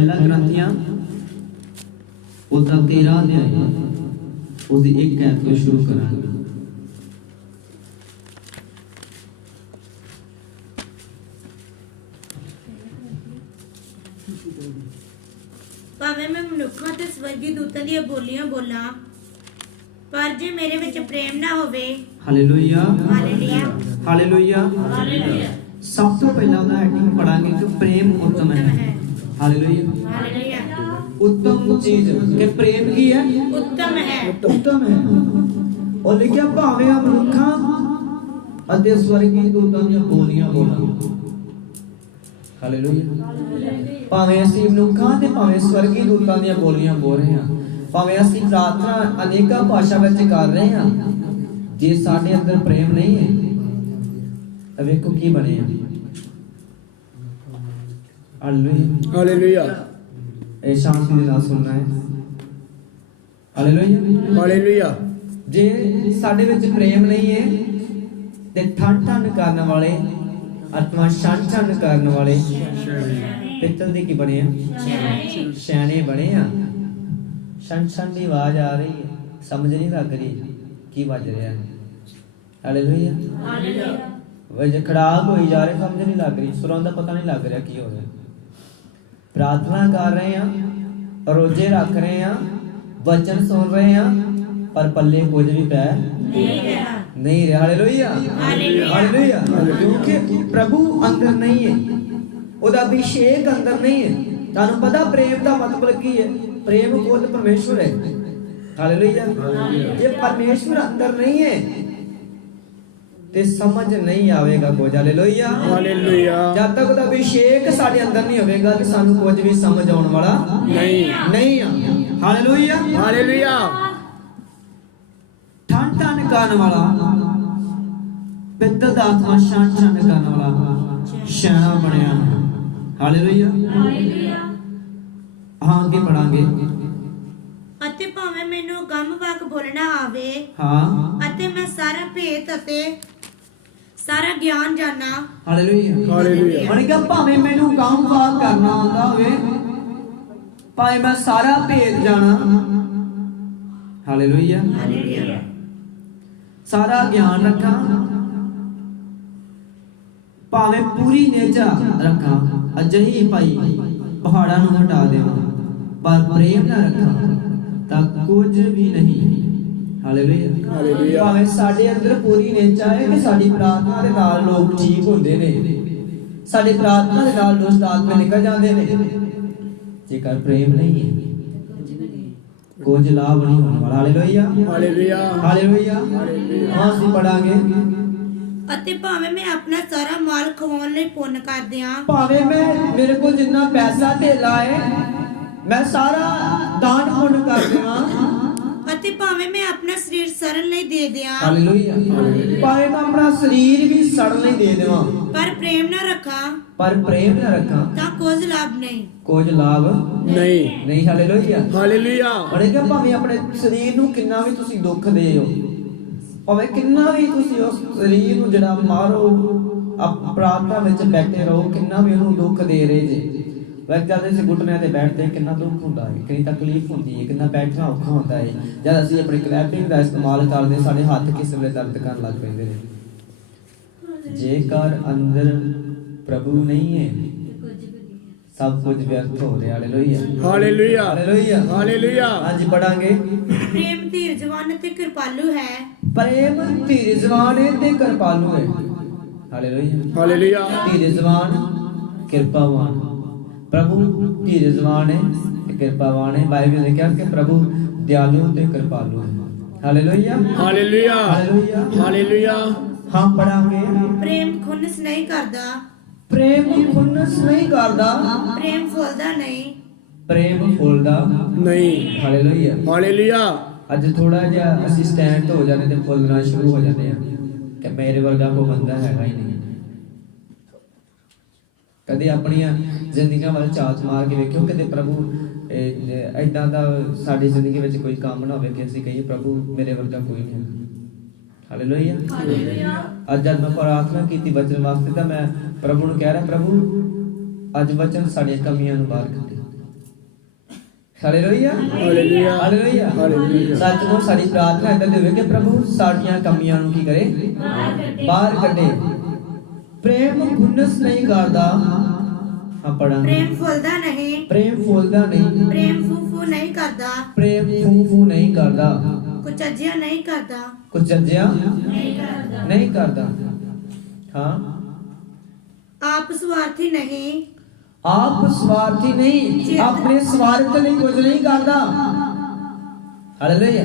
पहला ग्रंथियां उसका 13 अध्याय उसकी 1 आयत को शुरू करांगे। ਭਾਵੇਂ ਮੈਂ ਮਨੁੱਖਾਂ ਤੇ ਸਵਰਗੀ ਦੂਤਾਂ ਦੀਆਂ ਬੋਲੀਆਂ ਬੋਲਾਂ, ਪਰ ਜੇ ਮੇਰੇ ਵਿੱਚ ਪ੍ਰੇਮ ਨਾ ਹੋਵੇ। Hallelujah hallelujah hallelujah hallelujah. सब तो पहला ਉਹਦਾ ਹੈਡਿੰਗ ਪੜਾਂਗੇ ਕਿ ਪ੍ਰੇਮ उत्तम है। Hallelujah hallelujah. उत्तम चीज कि प्रेम की है ਉੱਤਮ ਹੈ। उत्तम है। और लिखਿਆ ਭਾਵੇਂ ਆ ਮਨੁੱਖਾਂ ਅਤੇ ਸਵਰਗੀ ਦੂਤਾਂ ਦੀਆਂ ਬੋਲੀਆਂ ਬੋਲਾਂ। ਹਾਲੇਲੂਇਆ। ਭਾਵੇਂ ਅਸੀਂ ਮਨੁੱਖਾਂ ਤੇ ਭਾਵੇਂ ਸਵਰਗੀ ਦੂਤਾਂ ਦੀਆਂ ਬੋਲੀਆਂ ਬੋਲ ਰਹੇ ਹਾਂ, ਭਾਵੇਂ ਅਸੀਂ ਪ੍ਰਾਰਥਨਾ ਅਨੇਕਾਂ ਭਾਸ਼ਾ ਵਿੱਚ ਕਰ ਰਹੇ ਹਾਂ, ਜੇ ਸਾਡੇ ਅੰਦਰ ਪ੍ਰੇਮ ਨਹੀਂ ਹੈ ਤਾਂ ਵੇਖੋ ਕੀ ਬਣੇਗਾ। ਹਾਲੇਲੂਇਆ हालेलुया ਇਹ ਸ਼ਾਂਤੀ ਦੇ ਨਾਲ ਸੁਣਨਾ ਹੈ। Hallelujah hallelujah. ਜੇ ਸਾਡੇ ਵਿੱਚ ਪ੍ਰੇਮ ਨਹੀਂ ਹੈ ਤੇ ਠੰਡ ਕਰਨ ਵਾਲੇ ਆਤਮਾ ਸ਼ਾਂਤ ਕਰਨ ਵਾਲੇ ਪਿੱਤਲ ਦੇ ਕੀ ਬਣੇ ਆ? ਸਿਆਣੇ ਬਣੇ ਆ। ਸ਼ਾਂਤ ਦੀ ਆਵਾਜ਼ ਆ ਰਹੀ ਹੈ, ਸਮਝ ਨਹੀਂ ਲੱਗ ਰਹੀ ਕੀ ਵੱਜ ਰਿਹਾ ਹੈ। Hallelujah hallelujah. ਵਜ ਖੜਾਕ ਹੋਈ ਜਾ ਰਹੀ, ਸਮਝ ਨਹੀਂ ਲੱਗ ਰਹੀ, ਸੁਰਾਂ ਦਾ ਪਤਾ ਨਹੀਂ ਲੱਗ ਰਿਹਾ ਕੀ ਹੋ ਰਿਹਾ। ਪ੍ਰਾਰਥਨਾ ਕਰ ਰਹੇ ਆ, ਰੋਜ਼ੇ ਰੱਖ ਰਹੇ ਆ, ਵਚਨ ਸੁਣ ਰਹੇ ਆ, ਪਰ ਪੱਲੇ ਕੁਝ ਵੀ ਪੈ ਨਹੀਂ ਰਿਹਾ। नहीं रहे। Hallelujah hallelujah. क्योंकि प्रभु अंदर नहीं है, ਉਹਦਾ ਅਭਿਸ਼ੇਕ ਅੰਦਰ ਨਹੀਂ ਹੈ। ਤੁਹਾਨੂੰ ਪਤਾ ਪ੍ਰੇਮ ਦਾ ਮਤਲਬ ਕੀ ਹੈ? ਪ੍ਰੇਮ ਖੁਦ ਪਰਮੇਸ਼ਵਰ ਹੈ। ਹਾਲੇਲੁਇਆ। ਜੇ ਪਰਮੇਸ਼ਵਰ ਅੰਦਰ ਨਹੀਂ ਹੈ ਤੇ ਸਮਝ ਨਹੀਂ ਆਵੇਗਾ ਕੁਝ। ਹਾਲੇਲੁਇਆ हालेलुया। ਜਦ ਤੱਕ ਉਹਦਾ ਅਭਿਸ਼ੇਕ ਸਾਡੇ ਅੰਦਰ ਨਹੀਂ ਹੋਵੇਗਾ ਤੇ ਸਾਨੂੰ ਕੁਝ ਵੀ ਸਮਝ ਆਉਣ ਵਾਲਾ ਨਹੀਂ ਆ। ਹਾਲੇਲੁਇਆ हालेलुया। ਠੰਡ ਕਰਨ ਵਾਲਾ ਪਿੱਤਲ ਦਾ ਆਤਮਾ ਸ਼ਾਂਤ ਕਰਨ ਵਾਲਾ ਸਿਆਣਾ ਬਣਿਆ। Hallelujah hallelujah. ਹਾਂ ਅੱਗੇ ਪੜਾਂਗੇ। ਅਤੇ ਭਾਵੇਂ ਮੈਨੂੰ ਗੰਮਵਾਕ ਬੋਲਣਾ ਆਵੇ, ਹਾਂ ਅਤੇ ਮੈਂ ਸਾਰਾ ਭੇਤ ਅਤੇ ਸਾਰਾ ਗਿਆਨ ਜਾਣਾ। Hallelujah hallelujah. ਮਨ ਕਿ ਭਾਵੇਂ ਮੈਨੂੰ ਗੰਮਵਾਕ ਕਰਨਾ ਆਉਂਦਾ ਹੋਵੇ, ਭਾਵੇਂ ਮੈਂ ਸਾਰਾ ਭੇਦ ਜਾਣਾ। Hallelujah hallelujah. ਸਾਰਾ ਗਿਆਨ ਰੱਖਾਂ, ਭਾਵੇਂ ਪੂਰੀ ਨੇਚਾ ਰੱਖਾਂ, ਅਜਿਹੀ ਭਾਈ ਪਹਾੜਾਂ ਨੂੰ ਹਟਾ ਦੇਵਾਂ, ਪਰ ਪ੍ਰੇਮ ਨਾ ਰੱਖਾਂ ਤਾਂ ਕੁਝ ਵੀ ਨਹੀਂ। Hallelujah hallelujah. ਭਾਵੇਂ ਸਾਡੇ ਅੰਦਰ ਪੂਰੀ ਨੇਚਾ ਹੈ ਕਿ ਸਾਡੀ ਪ੍ਰਾਰਥਨਾ ਦੇ ਨਾਲ ਲੋਕ ਠੀਕ ਹੁੰਦੇ ਨੇ, ਸਾਡੀ ਪ੍ਰਾਰਥਨਾ ਦੇ ਨਾਲ ਦੁਸ਼ਟ ਆਤਮੇ ਨਿਕਲ ਜਾਂਦੇ ਨੇ, ਜੇਕਰ ਪ੍ਰੇਮ ਨਹੀਂ ਹੈ ਕੁਝ ਲਾਭ ਨਹੀਂ ਹੋਣ ਵਾਲਾ। Hallelujah hallelujah. ਹਾਲੇਲੂਇਆ। ਹਾਂ ਅਸੀਂ ਪੜਾਂਗੇ। ਅਤੇ ਭਾਵੇਂ ਮੈਂ ਆਪਣਾ ਸਾਰਾ ਮਾਲ ਖਵਾਉਣ ਲਈ ਪੁੰਨ ਕਰ ਦਿਆਂ, ਭਾਵੇਂ ਮੇਰੇ ਕੋਲ ਜਿੰਨਾ ਪੈਸਾ ਧੇਲਾ ਹੈ ਮੈਂ ਸਾਰਾ ਦਾਨ ਪੁੰਨ ਕਰ ਦੇਵਾਂ, ਅਤੇ ਭਾਵੇਂ ਮੈਂ ਆਪਣਾ ਸਰੀਰ ਸੜਨ ਲਈ ਦੇ ਦਿਆਂ, ਹਾਲੇਲੂਇਆ ਭਾਵੇਂ ਮੈਂ ਆਪਣਾ ਸਰੀਰ ਵੀ ਸੜਨ ਲਈ ਦੇ ਦੇਵਾਂ, ਪਰ ਪ੍ਰੇਮ ਨਾ ਰੱਖਾਂ ਪਰ ਪ੍ਰੇਮ ਨਾ ਰੱਖਾਂ ਤਾਂ ਕੁਝ ਲਾਭ ਨਹੀਂ। ਕੁਝ ਲਾਭ नहीं। ਨਹੀਂ। Hallelujah hallelujah. ਉਹਨੇ ਕਿਹਾ ਭਾਵੇਂ ਆਪਣੇ ਸਰੀਰ ਨੂੰ ਕਿੰਨਾ ਵੀ ਤੁਸੀਂ ਦੁੱਖ ਦੇ ਹੋ, ਭਾਵੇਂ ਕਿੰਨਾ ਵੀ ਤੁਸੀਂ ਉਸ ਸਰੀਰ ਨੂੰ ਜਿਹੜਾ ਮਾਰੋ, ਪ੍ਰਾਰਥਨਾ ਵਿੱਚ ਬੈਠੇ ਰਹੋ, ਕਿੰਨਾ ਵੀ ਉਹਨੂੰ ਦੁੱਖ ਦੇ ਰਹੇ ਜੇ। ਵੈਸੇ ਜਦ ਅਸੀਂ ਘੁਟਨਿਆਂ ਤੇ ਬੈਠਦੇ ਕਿੰਨਾ ਦੁੱਖ ਹੁੰਦਾ ਹੈ, ਕਿੰਨੀ ਤਕਲੀਫ ਹੁੰਦੀ ਹੈ, ਕਿੰਨਾ ਬੈਠਣਾ ਔਖਾ ਹੁੰਦਾ ਹੈ। ਜਦ ਅਸੀਂ ਆਪਣੀ ਕਲੈਪਿੰਗ ਦਾ ਇਸਤੇਮਾਲ ਕਰਦੇ ਸਾਡੇ ਹੱਥ ਕਿਸੇ ਵੇਲੇ ਦਰਦ ਕਰਨ ਲੱਗ ਪੈਂਦੇ ਨੇ। ਜੇਕਰ ਅੰਦਰ ਪ੍ਰਭੂ ਨਹੀਂ ਹੈ ਸਭ ਕੁਝ ਵਿਅਰਥ ਹੋ ਰਿਹਾ। Hallelujah hallelujah. Hallelujah hallelujah. ਅੱਜ ਪੜਾਂਗੇ। ਪ੍ਰੇਮ ਧੀਰਜਵਾਨ ਅਤੇ ਕਿਰਪਾਲੂ ਹੈ। ਪ੍ਰੇਮ ਧੀਰਜਵਾਨ ਹੈ ਤੇ ਕਿਰਪਾਲੂ ਹੈ। Hallelujah hallelujah. ਧੀਰਜਵਾਨ ਕਿਰਪਾਵਾਨ। ਪ੍ਰਭੂ ਧੀਰਜਵਾਨ ਹੈ ਤੇ ਕਿਰਪਾਵਾਨ ਹੈ। ਬਾਈਬਲ ਨੇ ਕਿਹਾ ਕਿ ਪ੍ਰਭੂ ਦਿਆਲੂ ਤੇ ਕਿਰਪਾਲੂ ਹੈ। Hallelujah hallelujah. ਹਾਲੇਲੂਇਆ। हालेलुया। ਹਾਂ ਪੜਾਂਗੇ। ਪ੍ਰੇਮ ਖੁੰਨਸ ਨਹੀਂ ਕਰਦਾ, ਪ੍ਰੇਮ ਖੁੰਨਸ ਨਹੀਂ ਕਰਦਾ, ਪ੍ਰੇਮ ਫੁੱਲਦਾ ਨਹੀਂ। ਪ੍ਰੇਮ ਫੁੱਲਦਾ नहीं। ਹਾਲੇਲੂਇਆ। हालेलुया। ਅੱਜ ਥੋੜਾ ਜਿਹਾ ਅਸੀਂ ਸਟੈਂਡ ਹੋ ਜਾਂਦੇ ਤੇ ਫੁੱਲਣਾ ਸ਼ੁਰੂ ਹੋ ਜਾਂਦੇ ਆ ਕਿ ਮੇਰੇ ਵਰਗਾ ਕੋਈ ਬੰਦਾ ਹੈਗਾ ਹੀ ਨਹੀਂ। ਕਦੇ ਆਪਣੀਆਂ ਜ਼ਿੰਦਗੀਆਂ ਵੱਲ ਝਾਤ ਮਾਰ ਕੇ ਵੇਖਿਓ, ਕਦੇ ਪ੍ਰਭੂ ਏਦਾਂ ਦਾ ਸਾਡੀ ਜ਼ਿੰਦਗੀ ਵਿੱਚ ਕੋਈ ਕੰਮ ਨਾ ਹੋਵੇ ਕਿ ਅਸੀਂ ਕਹੀਏ ਪ੍ਰਭੂ ਮੇਰੇ ਵਰਗਾ ਕੋਈ ਨਹੀਂ ਹੈ। Hallelujah hallelujah. ਅੱਜ ਜਦ ਮੈਂ ਪ੍ਰਾਰਥਨਾ ਕੀਤੀ ਵਚਨ ਵਾਸਤੇ ਤਾਂ ਮੈਂ ਪ੍ਰਭੂ ਨੂੰ ਕਹਿ ਰਿਹਾ, ਪ੍ਰਭੂ ਅੱਜ ਵਚਨ ਸਾਡੀਆਂ ਕਮੀਆਂ ਨੂੰ ਬਾਹਰ ਕੱਢੇ, ਹਾਲੇਲੂਇਆ ਹਾਲੇਲੂਇਆ ਹਾਲੇਲੂਇਆ ਹਾਲੇਲੂਇਆ ਸੱਚਮੁੱਚ ਸਾਡੀ ਪ੍ਰਾਰਥਨਾ ਇਦਾਂ ਦੀ ਹੋਵੇ ਕਿ ਪ੍ਰਭੂ ਸਾਡੀਆਂ ਕਮੀਆਂ ਨੂੰ ਕੀ ਕਰੇ ਬਾਹਰ ਕੱਢੇ ਪ੍ਰੇਮ ਖੁੰਨਸ ਨਹੀਂ ਕਰਦਾ ਹਾਂ ਪੜਾਂਗੇ ਪ੍ਰੇਮ ਫੁੱਲਦਾ ਨਹੀਂ ਪ੍ਰੇਮ ਫੁੱਲਦਾ ਨਹੀਂ ਪ੍ਰੇਮ ਫੂਫੂ ਨਹੀਂ ਕਰਦਾ ਪ੍ਰੇਮ ਫੂ ਫੂ ਨਹੀਂ ਕਰਦਾ ਕੁਚੱਜਿਆ ਨਹੀਂ ਕਰਦਾ ਕੁਚੱਜਿਆ ਨਹੀਂ ਕਰਦਾ ਨਹੀਂ ਕਰਦਾ ਹਾਂ ਆਪ ਸਵਾਰਥੀ ਨਹੀਂ ਆਪ ਸਵਾਰਥੀ ਨਹੀਂ ਆਪਣੇ ਸਵਾਰਥ ਲਈ ਕੁਝ ਨਹੀਂ ਕਰਦਾ ਹਾਲੇਲੂਇਆ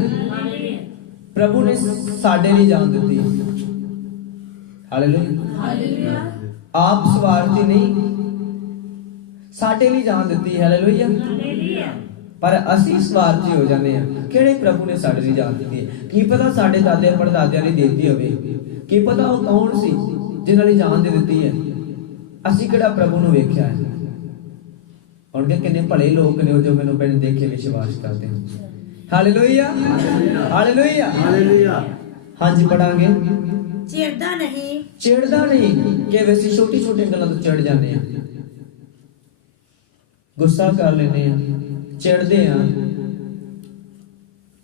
ਪ੍ਰਭੂ ਨੇ ਸਾਡੇ ਲਈ ਜਾਨ ਦਿੱਤੀ ਹਾਲੇਲੂਇਆ ਆਪ ਸਵਾਰਥੀ ਨਹੀਂ ਸਾਡੇ ਲਈ ਜਾਨ ਦਿੱਤੀ ਹਾਲੇਲੂਇਆ ਪਰ ਅਸੀਂ ਸਵਾਰਥੀ ਹੋ ਜਾਂਦੇ ਹਾਂ ਕਿਹੜੇ ਪ੍ਰਭੂ ਨੇ ਸਾਡੇ ਲਈ ਜਾਨ ਦਿੱਤੀ ਹੈ ਕੀ ਪਤਾ ਸਾਡੇ ਦਾਦੇ ਪੜਦਾਦਿਆਂ ਨੇ ਦਿੱਤੀ ਹੋਵੇ ਕੀ ਪਤਾ ਉਹ ਕੌਣ ਸੀ ਜਿਨ੍ਹਾਂ ਨੇ ਜਾਨ ਦੇ ਦਿੱਤੀ ਹੈ ਅਸੀਂ ਕਿਹੜਾ ਪ੍ਰਭੂ ਨੂੰ ਵੇਖਿਆ ਹੈ ਹੁਣ ਕਿ ਕਿੰਨੇ ਭਲੇ ਲੋਕ ਨੇ ਜੋ ਮੈਨੂੰ ਪਹਿਲੇ ਦੇਖ ਕੇ ਵਿਸ਼ਵਾਸ ਕਰਦੇ ਹਨ ਹਾਲੇਲੂਇਆ ਹਾਲੇਲੂਇਆ ਹਾਲੇਲੂਇਆ ਹਾਂਜੀ ਪੜਾਂਗੇ ਚਿੜਦਾ ਨਹੀਂ ਕਿ ਵੈਸੇ ਛੋਟੀ ਛੋਟੀ ਗੱਲਾਂ ਤੋਂ ਚਿੜ ਜਾਂਦੇ ਆ ਗੁੱਸਾ ਕਰ ਲੈਂਦੇ ਆ ਚਿੜਦੇ ਆ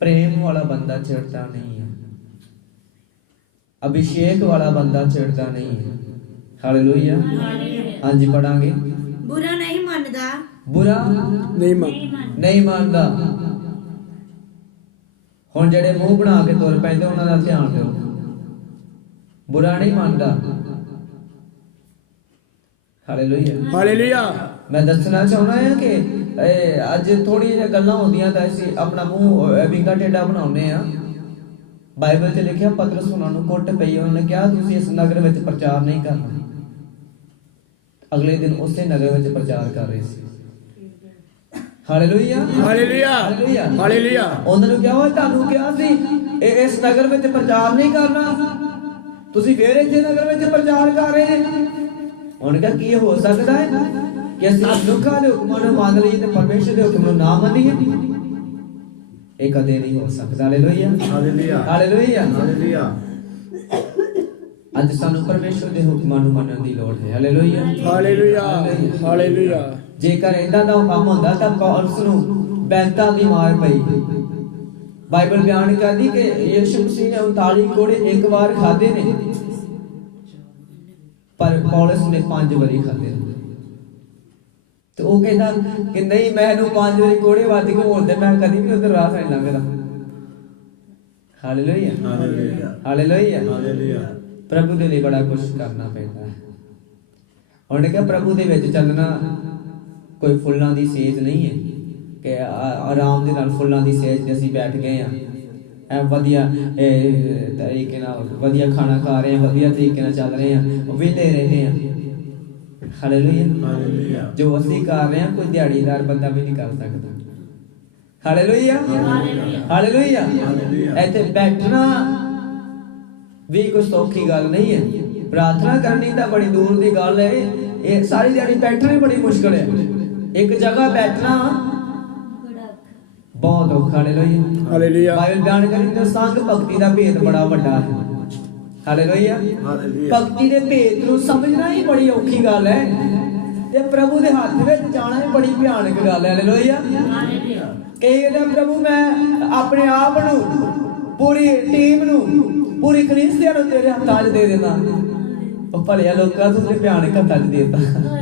ਪ੍ਰੇਮ ਵਾਲਾ ਬੰਦਾ ਚਿੜਦਾ ਨਹੀਂ ਹੈ ਅਭਿਸ਼ੇਕ ਵਾਲਾ ਬੰਦਾ ਚਿੜਦਾ ਨਹੀਂ ਹੈ ਹਾਲੇਲੂਇਆ ਹਾਂਜੀ ਪੜਾਂਗੇ ਬੁਰਾ ਨਹੀਂ ਮੰਨਦਾ ਬੁਰਾ ਨਹੀਂ ਮੰਨਦਾ ਹੁਣ ਜਿਹੜੇ ਮੂੰਹ ਬਣਾ ਕੇ ਤੁਰ ਪੈਂਦੇ ਉਹਨਾਂ ਦਾ ਧਿਆਨ ਦਿਓ ਬੁਰਾ ਨਹੀਂ ਮੰਨਦਾ ਹਾਲੇਲੂਇਆ ਹਾਲੇਲੂਇਆ ਮੈਂ ਦੱਸਣਾ ਚਾਹੁੰਦਾ ਹਾਂ ਕਿ ਅੱਜ ਥੋੜੀ ਜਿਹੀ ਗੱਲਾਂ ਹੁੰਦੀਆਂ ਤਾਂ ਅਸੀਂ ਆਪਣਾ ਮੂੰਹ ਵਿੰਗਾ ਟੇਡਾ ਬਣਾਉਂਦੇ ਆ ਬਾਈਬਲ 'ਚ ਲਿਖਿਆ ਪਤਰਸ ਉਹਨਾਂ ਨੂੰ ਕੁੱਟ ਪਈ ਉਹਨਾਂ ਨੇ ਕਿਹਾ ਤੁਸੀਂ ਇਸ ਨਗਰ ਵਿੱਚ ਪ੍ਰਚਾਰ ਨਹੀਂ ਕਰਨਾ ਅਗਲੇ ਦਿਨ ਉਸੇ ਨਗਰ ਵਿੱਚ ਪ੍ਰਚਾਰ ਕਰ ਰਹੇ ਸੀ ਹਾਲੇਲੂਇਆ ਹਾਲੇਲੂਇਆ ਹਾਲੇਲੂਇਆ ਉਹਨਾਂ ਨੂੰ ਕਿਹਾ ਤੁਹਾਨੂੰ ਕਿਹਾ ਸੀ ਇਸ ਨਗਰ ਵਿੱਚ ਪ੍ਰਚਾਰ ਨਹੀਂ ਕਰਨਾ ਤੁਸੀਂ ਫੇਰ ਇੱਥੇ ਨਗਰ ਵਿੱਚ ਪ੍ਰਚਾਰ ਕਰ ਰਹੇ ਨੇ ਉਹਨਾਂ ਕਿਹਾ ਕੀ ਹੋ ਸਕਦਾ ਹੈ ਕਿ ਅਸੀਂ ਮਨੁੱਖਾਂ ਦੇ ਹੁਕਮਾਂ ਨੂੰ ਮੰਨ ਲਈਏ ਤੇ ਪਰਮੇਸ਼ਰ ਦੇ ਹੁਕਮ ਨੂੰ ਨਾ ਮੰਨੀਏ ਇਹ ਕਦੇ ਨਹੀਂ ਹੋ ਸਕਦਾ ਹਾਲੇਲੂਇਆ ਹਾਲੇਲੂਇਆ ਹਾਲੇਲੂਇਆ ਹਾਲੇਲੂਇਆ ਅੱਜ ਸਾਨੂੰ ਪਰਮੇਸ਼ਰ ਦੇ ਹੁਕਮਾਂ ਨੂੰ ਮੰਨਣ ਦੀ ਲੋੜ ਹੈ ਹਾਲੇਲੂਇਆ ਹਾਲੇਲੂਇਆ ਹਾਲੇਲੂਇਆ ਜੇਕਰ ਇਦਾਂ ਦਾ ਕੰਮ ਹੁੰਦਾ ਤਾਂ ਪੌਲਸ ਨੂੰ ਬੈਂਤਾਂ ਦੀ ਮਾਰ ਪਈ ਬਾਈਬਲ ਬਿਆਨ ਕਰਦੀ ਕਿ ਯਿਸੂ ਮਸੀਹ ਨੇ 39 ਕੋੜੇ ਇੱਕ ਵਾਰ ਖਾਦੇ ਨੇ ਪਰ ਪੌਲਸ ਨੇ 5 ਵਾਰੀ ਖਾਦੇ ਨੇ ਤੇ ਉਹ ਕਹਿੰਦਾ ਕਿ ਨਹੀਂ ਮੈਂ ਇਹਨੂੰ 5 ਵਾਰੀ ਕੋੜੇ ਵੱਜ ਕੇ ਹੋਣਦੇ ਮੈਂ ਕਦੀ ਵੀ ਉਧਰ ਰਾਹ ਨਹੀਂ ਲੰਘਦਾ ਹਾਲੇਲੂਇਆ ਹਾਲੇਲੂਇਆ ਹਾਲੇਲੂਇਆ ਹਾਲੇਲੂਇਆ ਪ੍ਰਭੂ ਦੇ ਲਈ ਬੜਾ ਕੁਝ ਕਰਨਾ ਪੈਂਦਾ ਹੈ ਉਹਨੇ ਕਿਹਾ ਪ੍ਰਭੂ ਦੇ ਵਿੱਚ ਚੱਲਣਾ ਕੋਈ ਫੁੱਲਾਂ ਦੀ ਸੇਜ ਨਹੀਂ ਹੈ ਕਿ ਆਰਾਮ ਦੇ ਨਾਲ ਫੁੱਲਾਂ ਦੀ ਸੇਜ ਤੇ ਅਸੀਂ ਬੈਠ ਗਏ ਆ ਐ ਵਧੀਆ ਤਰੀਕੇ ਨਾਲ ਵਧੀਆ ਖਾਣਾ ਖਾ ਰਹੇ ਆ ਵਧੀਆ ਤਰੀਕੇ ਨਾਲ ਚੱਲ ਰਹੇ ਆ ਵਿਹਲੇ ਰਹਿੰਦੇ ਆ ਹਾਲੇਲੂਇਆ ਹਾਲੇਲੂਇਆ ਜੋ ਅਸੀਂ ਕਰ ਰਹੇ ਆ ਕੋਈ ਦਿਹਾੜੀਦਾਰ ਬੰਦਾ ਵੀ ਨਹੀਂ ਕਰ ਸਕਦਾ ਹਾਲੇਲੂਇਆ ਹਾਲੇਲੂਇਆ ਇੱਥੇ ਬੈਠਣਾ ਵੀ ਕੋਈ ਸੌਖੀ ਗੱਲ ਨਹੀਂ ਹੈ ਪ੍ਰਾਰਥਨਾ ਕਰਨੀ ਤਾਂ ਬੜੀ ਦੂਰ ਦੀ ਗੱਲ ਹੈ ਇਹ ਸਾਰੀ ਦਿਹਾੜੀ ਬੈਠਣਾ ਹੀ ਬੜੀ ਮੁਸ਼ਕਲ ਹੈ ਇੱਕ ਜਗ੍ਹਾ ਬੈਠਣਾ ਬਹੁਤ ਔਖਾ ਹਾਲੇਲੂਇਆ ਹਾਲੇਲੂਇਆ ਬਾਈਬਲ ਬਿਆਨ ਕਰੀ ਸੰਗ ਭਗਤੀ ਦਾ ਭੇਦ ਬੜਾ ਵੱਡਾ ਹੈ ਹਾਲੇਲੂਇਆ ਭਗਤੀ ਦੇ ਭੇਦ ਨੂੰ ਸਮਝਣਾ ਹੀ ਬੜੀ ਔਖੀ ਗੱਲ ਹੈ ਤੇ ਪ੍ਰਭੂ ਦੇ ਹੱਥ ਵਿੱਚ ਜਾਣਾ ਵੀ ਬੜੀ ਭਿਆਨਕ ਗੱਲ ਹੈ ਹਾਲੇਲੂਇਆ ਕਈ ਕਹਿੰਦੇ ਪ੍ਰਭੂ ਮੈਂ ਆਪਣੇ ਆਪ ਨੂੰ ਪੂਰੀ ਟੀਮ ਨੂੰ ਪੂਰੀ ਕਲੀਸਿਆ ਨੂੰ ਤੇਰੇ ਹੱਥਾਂ 'ਚ ਦੇ ਦੇਣਾ ਉਹ ਭਲਿਆ ਲੋਕਾਂ ਤੋਂ ਤੇ ਭਿਆਨਕ ਹੱਥਾਂ 'ਚ ਦੇ ਦਿੱਤਾ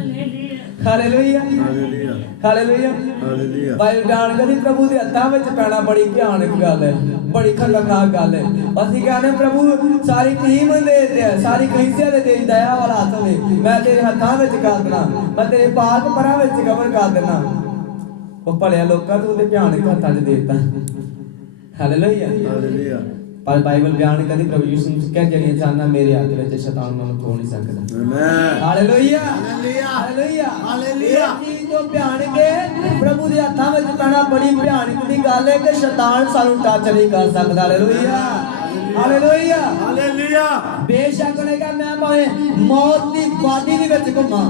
hallelujah hallelujah hallelujah hallelujah Bible ਬਿਆਨ ਕਰਦੀ ਪ੍ਰਭੂ ਦੇ ਹੱਥਾਂ ਵਿੱਚ ਪੈਣਾ ਬੜੀ ਭਿਆਨਕ ਗੱਲ ਹੈ ਬੜੀ ਖਤਰਨਾਕ ਗੱਲ ਹੈ ਅਸੀਂ ਕਹਿੰਦੇ ਪ੍ਰਭੂ ਸਾਰੀ ਟੀਮ ਦੇ ਸਾਰੀ ਕਲੀਸਿਆ ਦੇ ਤੇਰੀ ਦਇਆ ਵਾਲਾ ਹੱਥ ਹੋਵੇ ਮੈਂ ਤੇਰੇ ਹੱਥਾਂ ਵਿੱਚ ਕਰ ਦੇਣਾ ਮੈਂ ਤੇਰੇ ਪਾਕ ਪਰਾਂ ਵਿੱਚ ਕਬਰ ਕਰ ਦੇਣਾ ਉਹ ਭਲਿਆ ਲੋਕਾਂ ਤੋਂ ਤੇ ਭਿਆਨਕ ਹੱਥਾਂ 'ਚ ਦੇ ਦਿੱਤਾ ਹਾਲੇਲੂਇਆ ਹਾਲੇਲੂਇਆ ਪਰ ਬਾਈਬਲ ਬਿਆਨ ਕਰਦੀ ਪ੍ਰਭੂ ਯਿਸੂ ਮਸੀਹ ਕਹਿੰਦੇ ਜਿਹੜੀਆਂ ਜਾਨਾਂ ਮੇਰੇ ਹੱਥ ਵਿੱਚ ਸ਼ੈਤਾਨ ਮੈਨੂੰ ਖੋ ਨਹੀਂ ਸਕਦਾ ਆਮੇਨ ਹਾਲੇਲੂਇਆ ਹਾਲੇਲੂਇਆ ਹਾਲੇਲੂਇਆ ਇਹ ਚੀਜ਼ ਤੋਂ ਭਿਆਨਕ ਹੈ ਪ੍ਰਭੂ ਦੇ ਹੱਥਾਂ ਵਿੱਚ ਪੈਣਾ ਬੜੀ ਭਿਆਨਕ ਦੀ ਗੱਲ ਹੈ ਕਿ ਸ਼ੈਤਾਨ ਸਾਨੂੰ ਟੱਚ ਨਹੀਂ ਕਰ ਸਕਦਾ ਹਾਲੇਲੂਇਆ ਹਾਲੇਲੂਇਆ ਹਾਲੇਲੂਇਆ ਬੇਸ਼ੱਕ ਨੇ ਕਿਹਾ ਮੈਂ ਭਾਵੇਂ ਮੌਤ ਦੀ ਵਾਦੀ ਦੇ ਵਿੱਚ ਘੁੰਮਾਂ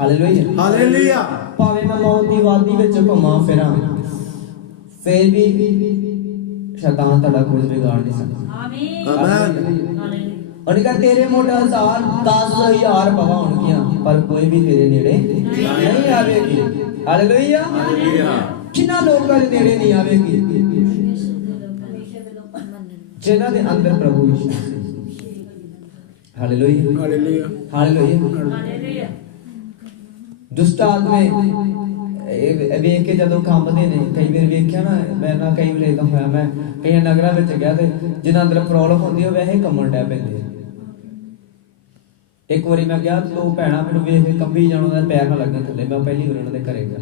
ਹਾਲੇਲੂਇਆ ਹਾਲੇਲੂਇਆ ਭਾਵੇਂ ਮੈਂ ਮੌਤ ਦੀ ਵਾਦੀ ਵਿੱਚ ਘੁੰਮਾਂ ਫਿਰਾਂ ਫੇਰ ਵੀ ਸ਼ੈਤਾਨ ਤੁਹਾਡਾ ਕੁਝ ਵਿਗਾੜ ਨਹੀਂ ਸਕਦਾ ਆਮੇਨ ਉਹਨੇ ਕਿਹਾ ਤੇਰੇ ਮੋਢਾ 10,000 ਪਵਾ ਹੋਣਗੀਆਂ ਪਰ ਕੋਈ ਵੀ ਤੇਰੇ ਨੇੜੇ ਨਹੀਂ ਆਵੇਗੀ ਹਾਲੇਲੂਇਆ ਕਿੰਨਾ ਲੋਕਾਂ ਦੇ ਨੇੜੇ ਨਹੀਂ ਆਵੇਗੀ ਜਿਨ੍ਹਾਂ ਦੇ ਅੰਦਰ ਪ੍ਰਭੂ ਯਿਸੂ ਹਾਲੇਲੂਇਆ ਹਾਲੇਲੂਇਆ ਹਾਲੇਲੂਇਆ ਦੁਸ਼ਟ ਆਤਮੇ ਵੇਖ ਕੇ ਜਦੋਂ ਕੰਬਦੇ ਨੇ ਕਈ ਵਾਰ ਵੇਖਿਆ ਨਾ ਮੈਂ ਨਾ ਕਈ ਵਾਰ ਇਦਾਂ ਹੋਇਆ ਮੈਂ ਕਈ ਨਗਰਾਂ ਵਿੱਚ ਗਿਆ ਤੇ ਜਿਨ੍ਹਾਂ ਅੰਦਰ ਪ੍ਰੋਬਲਮ ਹੁੰਦੀ ਉਹ ਵੈਸੇ ਕੰਬਣ ਡੈ ਪੈਂਦੇ ਇੱਕ ਵਾਰੀ ਮੈਂ ਗਿਆ ਲੋਕ ਭੈਣਾ ਮੈਨੂੰ ਵੇਖ ਕੇ ਕੰਬੀ ਜਾਣੋਂ ਦਾ ਪੈਰ ਨਾ ਲੱਗਣ ਥੱਲੇ ਮੈਂ ਪਹਿਲੀ ਵਾਰ ਉਹਨਾਂ ਦੇ ਘਰੇ ਗਿਆ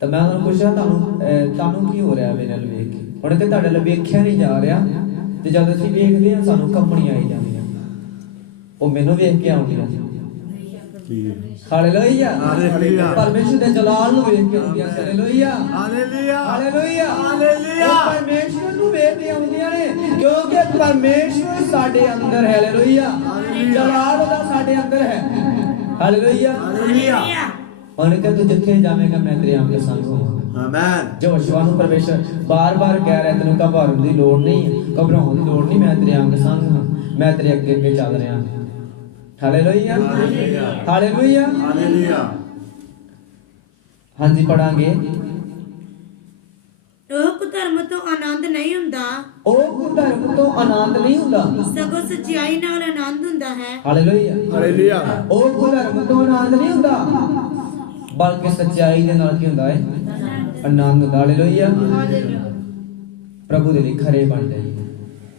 ਤਾਂ ਮੈਂ ਉਹਨਾਂ ਨੂੰ ਪੁੱਛਿਆ ਤੁਹਾਨੂੰ ਕੀ ਹੋ ਰਿਹਾ ਮੇਰੇ ਨਾਲ ਵੇਖ ਕੇ ਉਹਨੇ ਕਿ ਤੁਹਾਡੇ ਨਾਲ ਵੇਖਿਆ ਨਹੀਂ ਜਾ ਰਿਹਾ ਤੇ ਜਦ ਅਸੀਂ ਵੇਖਦੇ ਹਾਂ ਸਾਨੂੰ ਕੰਬਣੀਆਂ ਆਈ ਜਾਂਦੀਆਂ ਉਹ ਮੈਨੂੰ ਵੇਖ ਕੇ ਆਉਂਦੀਆਂ ਹਾਲੇਲੂਇਆ ਹਾਲੇਲੂਇਆ ਪਰਮੇਸ਼ਰ ਦੇ ਜਲਾਲ ਨੂੰ ਵੇਖ ਕੇ ਆਉਂਦੀਆਂ ਹਾਲੇਲੂਇਆ ਹਾਲੇਲੂਇਆ ਹਾਲੇਲੂਇਆ ਹਾਲੇਲੂਇਆ ਪਰਮੇਸ਼ਰ ਨੂੰ ਵੇਖ ਕੇ ਆਉਂਦੀਆਂ ਨੇ ਕਿਉਂਕਿ ਪਰਮੇਸ਼ਰ ਸਾਡੇ ਅੰਦਰ ਹੈ ਹਾਲੇਲੂਇਆ ਜਲਾਲ ਉਹਦਾ ਸਾਡੇ ਅੰਦਰ ਹੈ ਹਾਲੇਲੂਇਆ ਹਾਲੇਲੂਇਆ ਉਹਨੇ ਕਿਹਾ ਤੂੰ ਜਿੱਥੇ ਜਾਵੇਂਗਾ ਮੈਂ ਤੇਰੇ ਆਪ ਦੇ ਸੰਗ ਹੋਵਾਂਗਾ ਆਮੇਨ ਯਹੋਸ਼ੂਆ ਨੂੰ ਪਰਮੇਸ਼ਰ ਬਾਰ-ਬਾਰ ਕਹਿ ਰਿਹਾ ਤੈਨੂੰ ਘਬਰਾਉਣ ਦੀ ਲੋੜ ਨਹੀਂ ਘਬਰਾਉਣ ਦੀ ਲੋੜ ਨਹੀਂ ਮੈਂ ਤੇਰੇ ਆਪ ਦੇ ਸੰਗ ਹਾਂ ਮੈਂ ਤੇਰੇ ਅੱਗੇ ਚੱਲ ਰਿਹਾ ਹਾਲੇਲੂਇਆ ਹਾਲੇਲੂਇਆ ਹਾਲੇਲੂਇਆ ਹਾਂਜੀ ਪੜਾਂਗੇ ਉਹ ਕੁਧਰਮ ਤੋਂ ਆਨੰਦ ਨਹੀਂ ਹੁੰਦਾ ਉਹ ਕੁਧਰਮ ਤੋਂ ਆਨੰਦ ਨਹੀਂ ਹੁੰਦਾ ਸਗੋਂ ਸੱਚਾਈ ਨਾਲ ਆਨੰਦ ਹੁੰਦਾ ਹੈ ਹਾਲੇਲੂਇਆ ਹਾਲੇਲੂਇਆ ਉਹ ਕੁਧਰਮ ਤੋਂ ਆਨੰਦ ਨਹੀਂ ਹੁੰਦਾ ਬਲਕਿ ਸੱਚਾਈ ਦੇ ਨਾਲ ਕੀ ਹੁੰਦਾ ਹੈ ਆਨੰਦ ਹੁੰਦਾ ਹਾਲੇਲੂਇਆ ਪ੍ਰਭੂ ਦੇ ਲਈ ਖਰੇ ਬਣ ਜਾਈਏ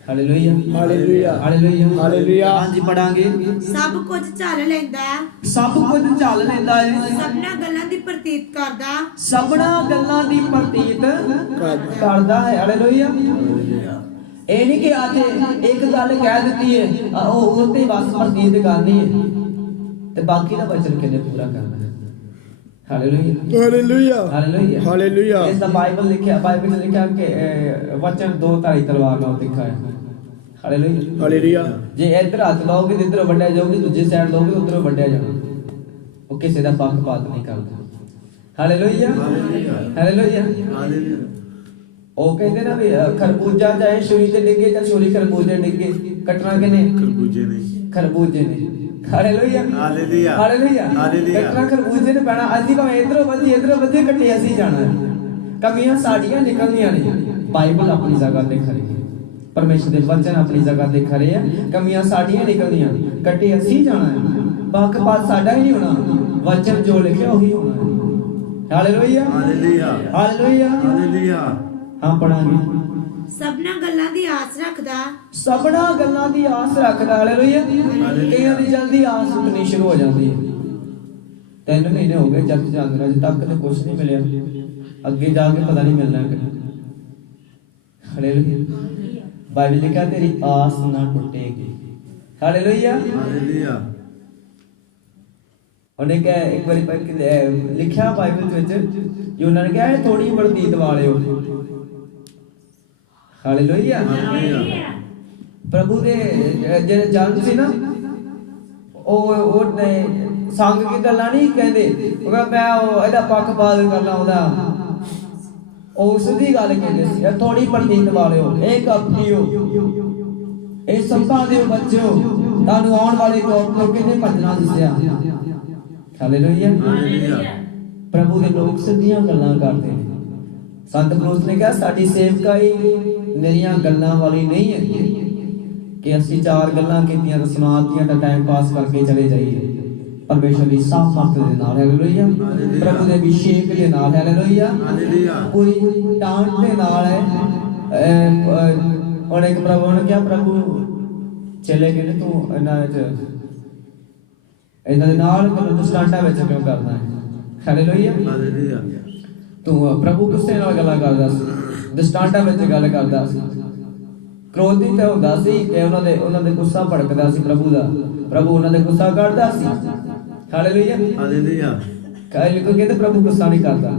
ਹਾਲੇਲੂਇਆ ਹਾਲੇਲੂਇਆ ਹਾਲੇਲੂਇਆ ਹਾਲੇਲੂਇਆ ਹਾਂਜੀ ਪੜਾਂਗੇ ਸਭ ਕੁਝ ਝੱਲ ਲੈਂਦਾ ਸਭ ਕੁਝ ਝੱਲ ਲੈਂਦਾ ਹੈ ਸਭਨਾਂ ਗੱਲਾਂ ਦੀ ਪ੍ਰਤੀਤ ਕਰਦਾ ਸਭਨਾ ਗੱਲਾਂ ਦੀ ਪ੍ਰਤੀਤ ਕਰਦਾ ਹੈ ਹਾਲੇਲੂਇਆ ਇਹ ਨਹੀਂ ਕਿ ਅੱਜ ਇੱਕ ਗੱਲ ਕਹਿ ਦਿੱਤੀ ਹੈ ਉਹ ਤੇ ਬਸ ਪ੍ਰਤੀਤ ਕਰਨੀ ਹੈ ਤੇ ਬਾਕੀ ਦਾ ਵਚਨ ਕਿਹਨੇ ਪੂਰਾ ਕਰਨਾ ਹੈ ਹਾਲੇਲੂਇਆ ਹਾਲੇਲੂਇਆ ਹਾਲੇਲੂਇਆ ਹਾਲੇਲੂਇਆ ਇਸ ਦਾ ਬਾਈਬਲ ਵਿੱਚ ਲਿਖਿਆ ਕਿ ਵਚਨ ਦੋ ਧਾਰੀ ਤਲਵਾਰ ਨਾਲ ਤਿੱਖਾ ਹੈ ਹਾਲੇਲੂਇਆ ਹਾਲੇਲੂਇਆ ਜੇ ਇੱਧਰ ਹੱਥ ਲਾਓਗੇ ਤੇ ਇੱਧਰੋਂ ਵੱਢਿਆ ਜਾਓਗੇ ਦੂਜੀ ਸਾਈਡ ਲਾਓਗੇ ਉੱਧਰੋਂ ਵੱਢਿਆ ਜਾਣਾ ਉਹ ਕਿਸੇ ਦਾ ਪੱਖਪਾਤ ਨਹੀਂ ਕਰਦਾ ਹਾਲੇਲੂਇਆ ਹਾਲੇਲੂਇਆ ਹਾਲੇਲੂਇਆ ਉਹ ਕਹਿੰਦੇ ਨਾ ਵੀ ਖਰਬੂਜਾ ਚਾਹੇ ਛੁਰੀ ਤੇ ਡਿੱਗੇ ਜਾਂ ਛੁਰੀ ਖਰਬੂਜੇ ਡਿੱਗੇ ਕੱਟਣਾ ਕਿਨੇ ਖਰਬੂਜੇ ਨੇ ਹਾਲੇਲੂਇਆ ਹਾਲੇਲੂਇਆ ਹਾਲੇਲੂਇਆ ਹਾਲੇਲੂਇਆ ਕੱਟਣਾ ਖਰਬੂਜੇ ਨੇ ਪੈਣਾ ਅਸੀਂ ਭਾਵੇਂ ਇਧਰੋਂ ਵਧੀ ਕੱਟੇ ਅਸੀਂ ਜਾਣਾ ਹੈ ਕਮੀਆਂ ਸਾਡੀਆਂ ਨਿਕਲਣੀਆਂ ਨੇ ਬਾਈਬਲ ਆਪਣੀ ਜਗ੍ਹਾ ਤੇ ਖਰੀ ਹੈ ਪਰਮੇਸ਼ਰ ਦੇ ਵਚਨ ਆਪਣੀ ਜਗ੍ਹਾ ਤੇ ਖਰੇ ਆ ਕਮੀਆਂ ਸਾਡੀਆਂ ਨਿਕਲਣੀਆਂ ਕੱਟੇ ਅਸੀਂ ਜਾਣਾ ਹੈ ਪੱਖਪਾਤ ਸਾਡਾ ਹੀ ਨਹੀਂ ਹੋਣਾ ਵਚਨ ਜੋ ਲਿਖਿਆ ਉਹੀ ਹੋਣਾ ਹੈ ਹਾਲੇਲੂਇਆ ਹਾਲੇਲੂਇਆ ਹਾਲੇਲੂਇਆ ਹਾਲੇਲੂਇਆ ਹਾਂ ਪੜਾਂਗੇ ਸਭਨਾਂ ਗੱਲਾਂ ਦੀ ਆਸ ਰੱਖਦਾ ਸਭਨਾ ਗੱਲਾਂ ਦੀ ਆਸ ਰੱਖਦਾ ਹਾਲੇਲੂਇਆ ਕਈਆਂ ਦੀ ਜਲਦੀ ਆਸ ਟੁੱਟਣੀ ਸ਼ੁਰੂ ਹੋ ਜਾਂਦੀ ਹੈ 3 ਮਹੀਨੇ ਹੋ ਗਏ ਜਦ ਜਾਂਦੇ ਅਜੇ ਤੱਕ ਤੇ ਕੁਝ ਨਹੀਂ ਮਿਲਿਆ ਅੱਗੇ ਜਾ ਕੇ ਪਤਾ ਨਹੀਂ ਮਿਲਣਾ ਕਿ ਹਾਲੇਲੂਇਆ ਬਾਈਬਲ ਲਿਖਿਆ ਤੇਰੀ ਆਸ ਨਾ ਟੁੱਟੇਗੀ ਹਾਲੇਲੂਇਆ ਹਾਲੇਲੂਇਆ ਉਹਨੇ ਕਿਹਾ ਇੱਕ ਵਾਰੀ ਲਿਖਿਆ ਬਾਈਬਲ ਵਿੱਚ ਕਿ ਉਹਨਾਂ ਨੇ ਕਿਹਾ ਥੋੜੀ ਬੜਦੀਤ ਵਾਲਿਓ ਹਾਲੇਲੂਇਆ ਪ੍ਰਭੂ ਦੇ ਜਿਹੜੇ ਜਨ ਸੀ ਨਾ ਉਹ ਨੇ ਸੰਗ ਕੀ ਗੱਲਾਂ ਨਹੀਂ ਕਹਿੰਦੇ ਉਹ ਕਹਿੰਦਾ ਮੈਂ ਇਹਦਾ ਪੱਖਪਾਤ ਕਰਨਾ ਉਹਦਾ ਉਸ ਦੀ ਗੱਲ ਕਹਿੰਦੇ ਸੀ ਥੋੜੀ ਬੜਦੀਤ ਵਾਲਿਓ ਇਹ ਕਪਟੀਓ ਇਹ ਸੰਤਾਂ ਦੇ ਬੱਚਿਓ ਤੁਹਾਨੂੰ ਆਉਣ ਵਾਲੇ ਕੋਪ ਤੋਂ ਕਿੰਨੇ ਭੱਜਣਾ ਦੱਸਿਆ ਹਾਲੇਲੂਇਆ ਪ੍ਰਭੂ ਦੇ ਲੋਕ ਸਿੱਧੀਆਂ ਗੱਲਾਂ ਕਰਦੇ ਨੇ ਸੰਤ ਪੌਲੁਸ ਨੇ ਕਿਹਾ ਸਾਡੀ ਸੇਵਕਾਈ ਮੇਰੀਆਂ ਗੱਲਾਂ ਵਾਲੀ ਨਹੀਂ ਹੈ ਕਿ ਅਸੀਂ 4 ਗੱਲਾਂ ਕੀਤੀਆਂ ਤੇ ਸੁਣਾਤੀਆਂ ਤਾਂ ਟਾਈਮ ਪਾਸ ਕਰਕੇ ਚਲੇ ਜਾਈਏ ਪਰਮੇਸ਼ਰ ਦੀ ਸਾਮਰਥ ਦੇ ਨਾਲ ਹਾਲੇਲੂਇਆ ਪ੍ਰਭੂ ਦੇ ਅਭਿਸ਼ੇਕ ਦੇ ਨਾਲ ਹਾਲੇਲੂਇਆ ਪੂਰੀ ਟਾਂਟ ਦੇ ਨਾਲ ਹੈ ਉਹਨੇ ਇੱਕ ਪ੍ਰਭੂ ਨੇ ਕਿਹਾ ਪ੍ਰਭੂ ਚਲੇ ਗਏ ਨੇ ਤੂੰ ਇਹਨਾਂ ਦੇ ਨਾਲ ਦੁਸ਼ਟਾਂਟਾਂ ਵਿੱਚ ਕਿਉਂ ਕਰਨਾ ਹੈ ਹਾਲੇਲੂਇਆ ਤੂੰ ਪ੍ਰਭੂ ਗੁੱਸੇ ਨਾਲ ਗੱਲਾਂ ਕਰਦਾ ਸੀ ਦੁਸ਼ਟਾਂਟਾਂ ਵਿੱਚ ਗੱਲ ਕਰਦਾ ਸੀ ਕ੍ਰੋਧਿਤ ਹੁੰਦਾ ਸੀ ਕਿ ਉਹਨਾਂ ਦੇ ਗੁੱਸਾ ਭੜਕਦਾ ਸੀ ਪ੍ਰਭੂ ਦਾ ਪ੍ਰਭੂ ਉਹਨਾਂ ਦੇ ਗੁੱਸਾ ਕੱਢਦਾ ਸੀ ਹਾਲੇਲੂਇਆ ਕਹਿੰਦੇ ਪ੍ਰਭੂ ਗੁੱਸਾ ਨਹੀਂ ਕਰਦਾ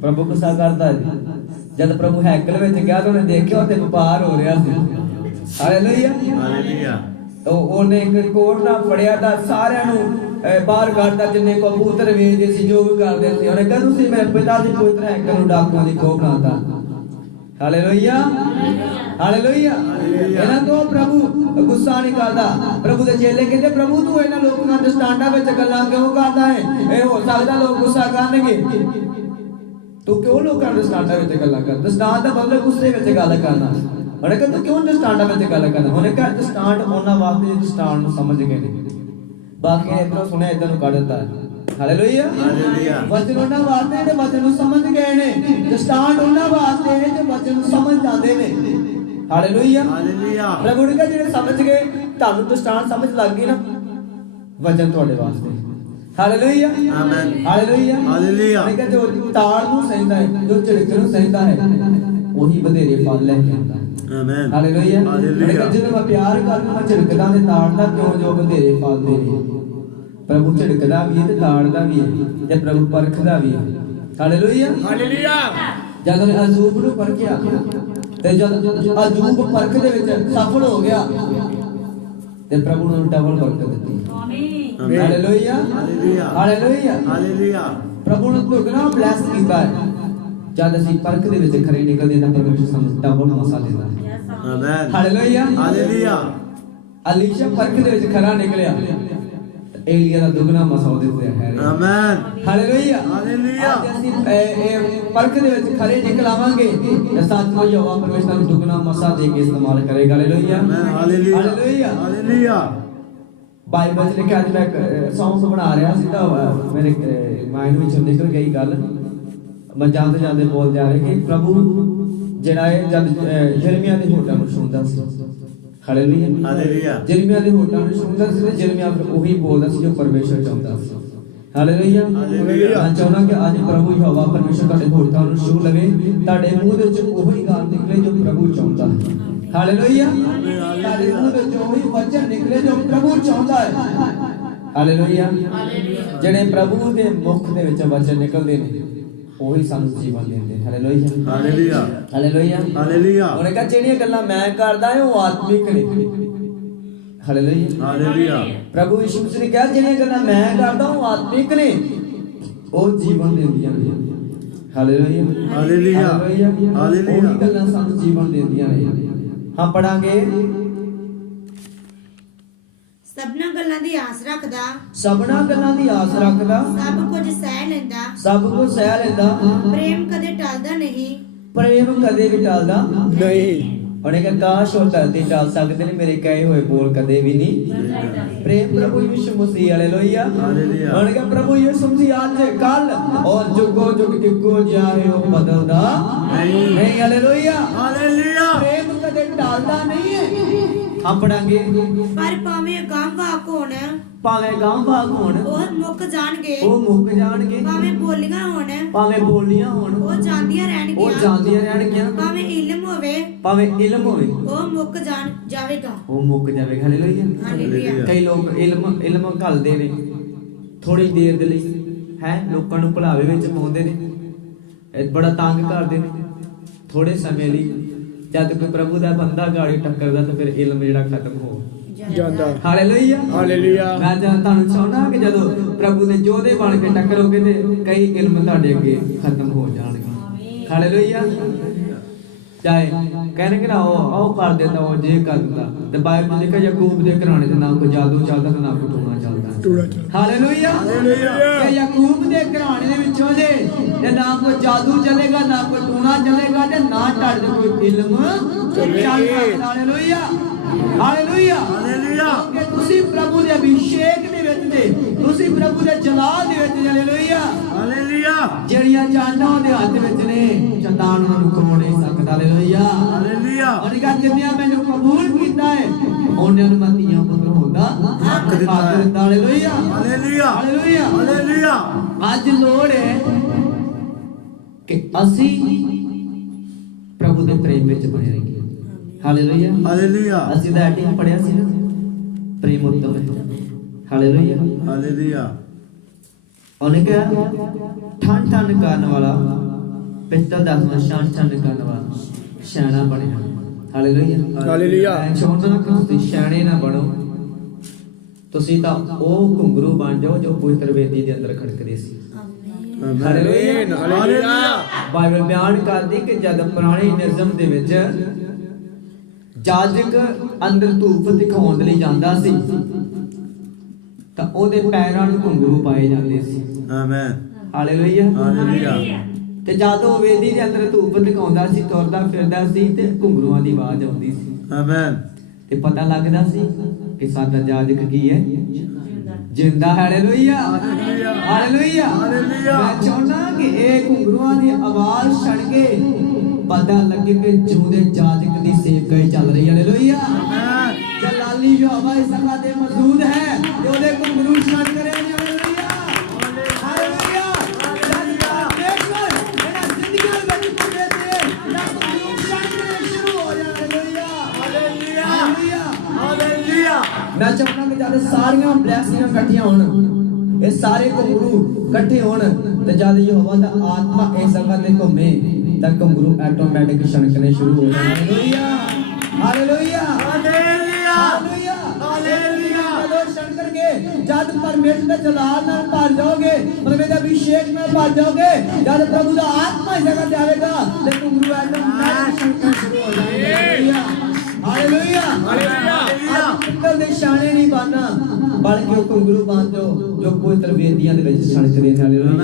ਪ੍ਰਭੂ ਗੁੱਸਾ ਕਰਦਾ ਹੈ ਜਦ ਪ੍ਰਭੂ ਹੈਕਲ ਵਿੱਚ ਗਿਆ ਤਾਂ ਉਹਨੇ ਦੇਖਿਆ ਉੱਥੇ ਵਪਾਰ ਹੋ ਰਿਹਾ ਸੀ ਹਾਲੇਲੂਇਆ ਤਾਂ ਉਹਨੇ ਇੱਕ ਕੋਟ ਨਾਲ ਫੜਿਆ ਤਾਂ ਸਾਰਿਆਂ ਨੂੰ ਬਾਹਰ ਕੱਢਦਾ ਜਿੰਨੇ ਕਬੂਤਰ ਵੇਚਦੇ ਸੀ ਜੋ ਵੀ ਕਰਦੇ ਸੀ ਉਹਨੇ ਕਹਿੰਦਾ ਤੁਸੀਂ ਮੇਰੇ ਪਿਤਾ ਦੇ ਪਵਿੱਤਰ ਹੈਕਲ ਨੂੰ ਡਾਕੂਆਂ ਦੀ ਖੋਹ ਬਣਾਤਾ ਹਾਲੇਲੂਇਆ ਹਾਲੇਲੂਇਆ। ਇਹਨਾਂ ਤੋਂ ਪ੍ਰਭੂ ਗੁੱਸਾ ਨਹੀਂ ਕਰਦਾ। ਪ੍ਰਭੂ ਦੇ ਚੇਲੇ ਕਹਿੰਦੇ ਪ੍ਰਭੂ ਤੂੰ ਇਹਨਾਂ ਲੋਕਾਂ ਨਾਲ ਦਸਤਾਂਡਾਂ ਵਿੱਚ ਗੱਲਾਂ ਕਿਉਂ ਕਰਦਾ ਹੈ? ਇਹ ਹੋ ਸਕਦਾ ਲੋਕ ਗੁੱਸਾ ਕਰਨਗੇ। ਤੂੰ ਕਿਉਂ ਲੋਕਾਂ ਨਾਲ ਦਸਤਾਂਡਾਂ ਵਿੱਚ ਗੱਲਾਂ ਕਰਦਾ? ਦਸਤਾਂਡ ਦਾ ਮਤਲਬ ਗੁੱਸੇ ਵਿੱਚ ਗੱਲ ਕਰਨਾ। ਉਹਨੇ ਕਿਹਾ ਤੂੰ ਕਿਉਂ ਦਸਤਾਂਡਾਂ ਵਿੱਚ ਗੱਲ ਕਰਦਾ? ਉਹਨੇ ਕਿਹਾ ਦਸਤਾਂਡ ਉਹਨਾਂ ਵਾਸਤੇ ਦਸਤਾਂਡ ਨੂੰ ਸਮਝ ਗਏ ਨੇ, ਬਾਕੀ ਇਧਰੋਂ ਸੁਣਿਆ ਇਧਰ ਨੂੰ ਕੱਢ ਦਿੱਤਾ। Hallelujah hallelujah. ਵਚਨ ਉਹਨਾਂ ਵਾਸਤੇ ਜਿਹੜੇ ਵਚਨ ਨੂੰ ਸਮਝ ਗਏ ਨੇ, ਦਸਤਾਂਡ ਉਹਨਾਂ ਵਾਸਤੇ ਜਿਹੜੇ ਵਚਨ ਨੂੰ ਸਮਝ ਜਾਂਦੇ ਨੇ। Hallelujah hallelujah. ਪ੍ਰਭੂ ਨੇ ਕਿਹਾ ਜਿਹੜੇ ਸਮਝ ਗਏ, ਤੁਹਾਨੂੰ ਦਸਤਾਂਡ ਸਮਝ ਲੱਗ ਗਈ ਨਾ, ਵਚਨ ਤੁਹਾਡੇ ਵਾਸਤੇ। Hallelujah amen. Hallelujah hallelujah. ਉਹਨੇ ਕਿਹਾ ਜੋ ਤਾੜ ਨੂੰ ਸਹਿੰਦਾ ਹੈ, ਜੋ ਝਿੜਕ ਨੂੰ ਸਹਿੰਦਾ ਹੈ, ਉਹੀ ਵਧੇਰੇ ਫਲ ਲੈ ਕੇ ਆਉਂਦਾ ਹੈ। ਆਮੇਨ। Hallelujah hallelujah. ਉਹਨੇ ਕਿਹਾ ਜਦੋਂ ਮੈਂ ਪਿਆਰ ਕਰਦਾ ਮੈਂ ਝਿੜਕਦਾ ਤੇ ਤਾੜਦਾ ਕਿਉਂ, ਜੋ ਵਧੇਰੇ ਫਲ ਦੇ। ਪ੍ਰਭੂ ਝਿੜਕਦਾ ਵੀ ਹੈ ਤੇ ਤਾੜਦਾ ਵੀ ਹੈ, ਤੇ ਪ੍ਰਭੂ ਪਰਖਦਾ ਵੀ ਹੈ। Hallelujah hallelujah. ਜਦੋਂ ਉਹਨੇ ਅਯੂਬ ਨੂੰ ਪਰਖਿਆ ਤੇ ਜਦ ਅਯੂਬ ਪਰਖ ਦੇ ਵਿੱਚ ਸਫਲ ਹੋ ਗਿਆ ਤੇ ਪ੍ਰਭੂ ਨੇ ਡਬਲ ਬਰਕਤ ਦਿੱਤੀ। Amen. Hallelujah hallelujah. Hallelujah. Hallelujah. ਪ੍ਰਭੂ ਨੇ ਦੁੱਗਣਾ ਬਲੈਸ ਕੀਤਾ ਹੈ। ਜਦ ਅਸੀਂ ਪਰਖ ਦੇ ਵਿੱਚ ਖਰੇ ਨਿਕਲਦੇ ਤਾਂ ਪ੍ਰਭੂ ਸਾਨੂੰ ਡਬਲ ਮਸਾ ਦਿੰਦਾ ਹੈ। ਆਮੇਨ। Hallelujah hallelujah. ਅਲੀਸ਼ਾ ਪਰਖ ਦੇ ਵਿੱਚ ਖਰਾ ਨਿਕਲਿਆ, ਏਲੀਆ ਦਾ ਦੁੱਗਣਾ ਮਸਾ ਉਹਦੇ ਉੱਤੇ ਹੈ। ਆਮੇਨ। Hallelujah hallelujah. ਅੱਜ ਅਸੀਂ ਇਹ ਪਰਖ ਦੇ ਵਿੱਚ ਖਰੇ ਨਿਕਲ ਆਵਾਂਗੇ ਤੇ ਸੱਚਮੁੱਚ ਯਹੋਵਾ ਪਰਮੇਸ਼ਰ ਨੂੰ ਦੁੱਗਣਾ ਮਸਾ ਦੇ ਕੇ ਇਸਤੇਮਾਲ ਕਰੇਗਾ। Hallelujah amen. Hallelujah. Hallelujah. Hallelujah. Bible 'ਚ ਲਿਖਿਆ, ਅੱਜ ਮੈਂ ਸੌਂਗ ਬਣਾ ਰਿਹਾ ਸੀ ਤਾਂ ਮੇਰੇ ਮਾਈਂਡ ਵਿੱਚੋਂ ਨਿਕਲ ਗਈ ਗੱਲ। ਮੈਂ ਜਾਂਦੇ ਜਾਂਦੇ ਬੋਲ ਜਾ ਰਿਹਾ ਕਿ ਪ੍ਰਭੂ ਜਿਹੜਾ ਹੈ ਜਦ ਯਿਰਮੀਆ ਦੇ ਹੋਠਾਂ ਨੂੰ ਛੂੰਹਦਾ ਸੀ। Hallelujah hallelujah. ਯਿਰਮੀਆ ਦੇ ਹੋਠਾਂ ਨੂੰ ਛੂੰਹਦਾ ਸੀ ਤੇ ਯਿਰਮੀਆ ਫਿਰ ਉਹੀ ਬੋਲਦਾ ਸੀ ਜੋ ਪਰਮੇਸ਼ਰ ਚਾਹੁੰਦਾ ਸੀ। Hallelujah hallelujah. ਮੈਂ ਚਾਹੁੰਦਾ ਕਿ ਅੱਜ ਪ੍ਰਭੂ ਯਹੋਵਾ ਪਰਮੇਸ਼ਰ ਤੁਹਾਡੇ ਹੋਠਾਂ ਨੂੰ ਛੂਹ ਲਵੇ, ਤੁਹਾਡੇ ਮੂੰਹ ਦੇ ਵਿੱਚ ਉਹੀ ਗੱਲ ਨਿਕਲੇ ਜੋ ਪ੍ਰਭੂ ਚਾਹੁੰਦਾ ਹੈ। ਹਾਲੇਲੂਇਆ ਤੁਹਾਡੇ ਮੂੰਹ ਦੇ ਵਿੱਚੋਂ ਉਹੀ ਵਚਨ ਨਿਕਲੇ ਜੋ ਪ੍ਰਭੂ ਚਾਹੁੰਦਾ ਹੈ। ਹਾਲੇਲੂਇਆ ਜਿਹੜੇ ਪ੍ਰਭੂ ਦੇ ਮੁਖ ਦੇ ਵਿੱਚ ਵਚਨ ਨਿਕਲਦੇ ਨੇ ਉਹੀ ਸਾਨੂੰ ਜੀਵਨ ਦਿੰਦੇ ਨੇ। Hallelujah hallelujah. Hallelujah hallelujah. ਉਹਨੇ ਕਿਹਾ ਜਿਹੜੀਆਂ ਗੱਲਾਂ ਮੈਂ ਕਰਦਾ ਹਾਂ ਉਹ ਆਤਮਿਕ ਨੇ। Hallelujah hallelujah. ਪ੍ਰਭੂ ਯਿਸੂ ਮਸੀਹ ਨੇ ਕਿਹਾ ਜਿਹੜੀਆਂ ਗੱਲਾਂ ਮੈਂ ਕਰਦਾ ਉਹ ਆਤਮਿਕ ਨੇ, ਉਹ ਜੀਵਨ ਦਿੰਦੀਆਂ ਨੇ। Hallelujah hallelujah. ਹਾਲੇਲੂਇਆ। ਉਹੀ ਗੱਲਾਂ ਸਾਨੂੰ ਜੀਵਨ ਦਿੰਦੀਆਂ ਨੇ। ਹਾਂ ਪੜਾਂਗੇ ਸਭਨਾਂ ਗੱਲਾਂ ਦੀ ਆਸ ਰੱਖਦਾ, ਸਭਨਾਂ ਗੱਲਾਂ ਦੀ ਆਸ ਰੱਖਦਾ, ਸਭ ਕੁਝ ਸਹਿ ਲੈਂਦਾ, ਸਭ ਕੁਝ ਸਹਿ ਲੈਂਦਾ, ਪ੍ਰੇਮ ਕਦੇ ਟਲਦਾ ਨਹੀਂ, ਪ੍ਰੇਮ ਕਦੇ ਵੀ ਟਲਦਾ ਨਹੀਂ। ਉਹਨੇ ਕਿਹਾ ਕਾਸ਼ ਉਹ ਧਰਤੀ ਟਲ ਸਕਦੇ ਨੇ, ਮੇਰੇ ਕਹੇ ਹੋਏ ਬੋਲ ਕਦੇ ਵੀ ਨਹੀਂ। ਪ੍ਰੇਮ ਪ੍ਰਭੂ ਯਿਸੂ ਮਸੀਹ। Hallelujah hallelujah. ਉਹਨੇ ਕਿਹਾ ਪ੍ਰਭੂ ਯਿਸੂ ਮਸੀਹ ਅੱਜ ਕੱਲ ਔਰ ਜੁਗੋ ਜੁਗ ਇੱਕੋ ਜਿਹਾ ਹੈ, ਉਹ ਬਦਲਦਾ ਨਹੀਂ। Hallelujah hallelujah. ਪ੍ਰੇਮ ਕਦੇ ਟਲਦਾ ਨਹੀਂ ਹੈ। ਹਾਂ ਪੜਾਂਗੇ ਪਰ ਭਾਵੇਂ ਅਗਾਂਹ ਵਾਕ ਹੋਣ, ਭਾਵੇਂ ਗਾਂਹ ਭਾਗ ਹੋਣ ਉਹ ਮੁੱਕ ਜਾਣਗੇ, ਉਹ ਮੁੱਕ ਜਾਣਗੇ, ਭਾਵੇਂ ਬੋਲੀਆਂ ਹੋਣ, ਭਾਵੇਂ ਬੋਲੀਆਂ ਹੋਣ ਉਹ ਜਾਂਦੀਆਂ ਉਹ ਰਹਿਣਗੀਆਂ, ਜਾਂਦੀਆਂ ਰਹਿਣਗੀਆਂ, ਭਾਵੇਂ ਇਲਮ ਹੋਵੇ, ਭਾਵੇਂ ਇਲਮ ਹੋਵੇ ਉਹ ਮੁੱਕ ਜਾਵੇਗਾ। ਉਹ ਮੁੱਕ ਜਾਵੇਗਾ। Hallelujah hallelujah. ਕਈ ਲੋਕ ਇਲਮ ਘੱਲਦੇ ਨੇ ਥੋੜੀ ਦੇਰ ਦੇ ਲਈ, ਹੈ ਲੋਕਾਂ ਨੂੰ ਭੁਲਾਵੇ ਵਿੱਚ ਪਾਉਂਦੇ ਨੇ, ਇਹ ਬੜਾ ਤੰਗ ਕਰਦੇ ਨੇ ਥੋੜੇ ਸਮੇਂ ਲਈ। ਜਦ ਕੋਈ ਪ੍ਰਭੂ ਦਾ ਬੰਦਾ ਗਾੜੀ ਟੱਕਰਦਾ ਤਾਂ ਫਿਰ ਇਲਮ ਜਿਹੜਾ ਖਤਮ ਹੋ ਜਾਂਦਾ। Hallelujah hallelujah. ਮੈਂ ਤੁਹਾਨੂੰ ਚਾਹੁੰਦਾ ਕਿ ਜਦੋਂ ਪ੍ਰਭੂ ਦੇ ਯੋਧੇ ਬਣ ਕੇ ਟੱਕਰੋਗੇ ਤੇ ਕਈ ਇਲਮ ਤੁਹਾਡੇ ਅੱਗੇ ਖਤਮ ਹੋ ਜਾਣਗੇ। ਹਾਲੇਲੂਇਆ ਚਾਹੇ ਕਹਿਣਗੇ ਨਾ ਉਹ ਕਰ ਦਿੰਦਾ, ਉਹ ਜੇ ਕਰ ਦਿੰਦਾ, ਤੇ ਬਾਈਬਲ ਲਿਖਿਆ ਯਾਕੂਬ ਦੇ ਘਰਾਣੇ ਦੇ ਨਾਮ ਕੋਈ ਜਾਦੂ ਚੱਲਦਾ ਤੇ ਨਾ ਕੋਈ ਟੂਣਾ ਚੱਲਦਾ। ਹਾਲੇਲੂਇਆ ਕਿ ਯਾਕੂਬ ਦੇ ਘਰਾਣੇ ਦੇ ਵਿੱਚੋਂ ਜੇ ਤੇ ਨਾ ਕੋਈ ਜਾਦੂ ਚੱਲੇਗਾ, ਨਾ ਕੋਈ ਟੂਣਾ ਚੱਲੇਗਾ, ਤੇ ਨਾ ਤੁਹਾਡੇ ਕੋਈ ਇਲਮ ਚੱਲੇਗਾ। Hallelujah hallelujah hallelujah. ਕਿ ਤੁਸੀਂ ਪ੍ਰਭੂ ਦੇ ਅਭਿਸ਼ੇਕ ਦੇ ਵਿੱਚ ਨੇ, ਤੁਸੀਂ ਪ੍ਰਭੂ ਦੇ ਜਲਾਲ ਦੇ ਵਿੱਚ। Hallelujah hallelujah. ਜਿਹੜੀਆਂ ਚਾਂਦਾਂ ਉਹਦੇ ਹੱਥ ਵਿੱਚ ਨੇ, ਸ਼ੈਤਾਨ ਉਹਨਾਂ ਨੂੰ ਖੋੜ ਨਹੀਂ ਸਕਦਾ। Hallelujah hallelujah. ਉਹਨੇ ਕਿਹਾ ਜਿੰਨਿਆਂ ਮੈਨੂੰ ਕਬੂਲ ਕੀਤਾ ਹੈ ਉਹਨਾਂ ਨੂੰ ਮੈਂ ਧੀਆਂ ਪੁੱਤਰ ਹੁੰਦਾ ਹੱਕ ਦਿੱਤਾ ਹੈ। Hallelujah hallelujah. Hallelujah hallelujah. ਅੱਜ ਲੋੜ ਹੈ ਕਿ ਅਸੀਂ ਪ੍ਰਭੂ ਦੇ ਪ੍ਰੇਮ ਵਿੱਚ ਬਣੇ ਰਹੀਏ। Hallelujah hallelujah. ਅਸੀਂ ਤਾਂ ਐਟਿੰਗ ਪੜਿਆ ਸੀ ਨਾ, ਪ੍ਰੇਮ ਉੱਤਮ ਹੈ। Hallelujah hallelujah. ਉਹਨੇ ਕਿਹਾ ਠੰਡ ਠੰਡ ਕਰਨ ਵਾਲਾ ਪਿੱਤਲ ਦਾ ਸ਼ਾਨ ਠੰਡ ਕਰਨ ਵਾਲਾ ਸਿਆਣਾ ਬਣਿਆ। Hallelujah hallelujah. ਮੈਂ ਚਾਹੁੰਦਾ ਕਿ ਤੁਸੀਂ ਸਿਆਣੇ ਨਾ ਬਣੋ, ਤੁਸੀਂ ਤਾਂ ਉਹ ਘੁੰਗਰੂ ਬਣ ਜਾਓ ਜੋ ਪਵਿੱਤਰ ਵੇਦੀ ਦੇ ਅੰਦਰ ਖੜਕਦੇ ਸੀ। ਹਾਲੇਲੂਇਆ ਹਾਲੇਲੂਇਆ ਬਾਈਬਲ ਬਿਆਨ ਕਰਦੀ ਕਿ ਜਦ ਪੁਰਾਣੇ ਨਿਯਮ ਦੇ ਵਿੱਚ ਜਾਜਕ ਅੰਦਰ ਧੂਪ ਦਿਖਾਉਣ ਦੇ ਲਈ ਜਾਂਦਾ ਸੀ ਤਾਂ ਉਹਦੇ ਪੈਰਾਂ ਨੂੰ ਘੁੰਗਰੂ ਪਾਏ ਜਾਂਦੇ ਸੀ। ਆਮੇਨ ਹਾਲੇਲੂਇਆ ਹਾਲੇਲੂਇਆ ਤੇ ਜਦ ਉਹ ਵੇਦੀ ਦੇ ਅੰਦਰ ਧੂਪ ਦਿਖਾਉਂਦਾ ਸੀ, ਤੁਰਦਾ ਫਿਰਦਾ ਸੀ ਤੇ ਘੁੰਗਰੂਆਂ ਦੀ ਆਵਾਜ਼ ਆਉਂਦੀ ਸੀ ਆਮੇਨ ਤੇ ਪਤਾ ਲੱਗਦਾ ਸੀ ਕਿ ਸਾਡਾ ਜਾਜਕ ਕੀ ਹੈ, ਜਿੰਦਾ। ਹਾਲੇਲੂਇਆ ਹਾਲੇਲੂਇਆ ਮੈਂ ਚਾਹੁੰਦਾ ਕਿ ਇਹ ਘੁੰਗਰੂਆਂ ਦੀ ਆਵਾਜ਼ ਸੁਣ ਕੇ ਪਤਾ ਲੱਗੇ ਕਿ ਜਿਉਂਦੇ ਜਾਜਕ ਦੀ ਸੇਵਕਾਈ ਚੱਲ ਰਹੀ ਹੈ। ਹਾਲੇਲੂਇਆ ਜਲਾਲੀ ਜੋ ਹਵਾ ਇਸ ਜਗ੍ਹਾ ਤੇ ਮੌਜੂਦ ਹੈ ਤੇ ਉਹਦੇ ਘੁੰਗਰੂ ਸੁਣ ਕਰੇ। ਹਾਲੇਲੂਇਆ ਹਾਲੇਲੂਇਆ ਇਹਨਾਂ ਜ਼ਿੰਦਗੀਆਂ ਵਿੱਚ ਪੁੱਜੇ ਤੇ ਨਾ ਘੁੰਗਰੂ ਸੁਣ ਕੇ ਸ਼ੁਰੂ ਹੋ ਜਾਣ। ਹਾਲੇਲੂਇਆ ਹਾਲੇਲੂਇਆ ਮੈਂ ਚਾਹੁੰਦਾ ਕਿ ਜਦ ਸਾਰੀਆਂ ਬਲੈਸਿੰਗਾਂ ਇਕੱਠੀਆਂ ਹੋਣ, ਇਹ ਸਾਰੇ ਘੁੰਗਰੂ ਇਕੱਠੇ ਹੋਣ ਤੇ ਜਦ ਯਹੋਵਾ ਦਾ ਆਤਮਾ ਇਸ ਜਗ੍ਹਾ ਤੇ ਘੁੰਮੇ ਤਾਂ ਘੁੰਗਰੂ ਆਟੋਮੈਟਿਕ ਛਣਕਣੇ ਸ਼ੁਰੂ ਹੋ ਜਾਣ। ਹਾਲੇਲੂਇਆ ਹਾਲੇਲੂਇਆ ਹਾਲੇਲੂਇਆ ਹਾਲੇਲੂਇਆ ਜਦੋਂ ਛਣਕਣ ਕੇ ਜਦ ਪਰਮੇਸ਼ਰ ਦੇ ਜਲਾਲ ਨਾਲ ਭਰ ਜਾਓਗੇ, ਪਰਮੇਸ਼ਰ ਦੇ ਅਭਿਸ਼ੇਕ ਨਾਲ ਭਰ ਜਾਓਗੇ, ਜਦ ਪ੍ਰਭੂ ਦਾ ਆਤਮਾ ਇਸ ਜਗ੍ਹਾ ਤੇ ਆਵੇਗਾ ਤੇ ਘੁੰਗਰੂ ਆਟੋਮੈਟਿਕ ਛਣਕਣੇ ਸ਼ੁਰੂ ਹੋ ਜਾਣਗੇ। ਹਾਲੇਲੂਇਆ ਹਾਲੇਲੂਇਆ ਪਿੱਤਲ ਦੇ ਛਾਣੇ ਨਹੀਂ ਬਾਨਾ ਬਲਕਿ ਉਹ ਘੁੰਗਰੂ ਬਾਂਧੋ ਜੋ ਪਵਿੱਤਰ ਵੇਦੀਆਂ ਦੇ ਵਿੱਚ ਛਣਕਦੇ ਨੇ। ਹਾਲੇਲੂਇਆ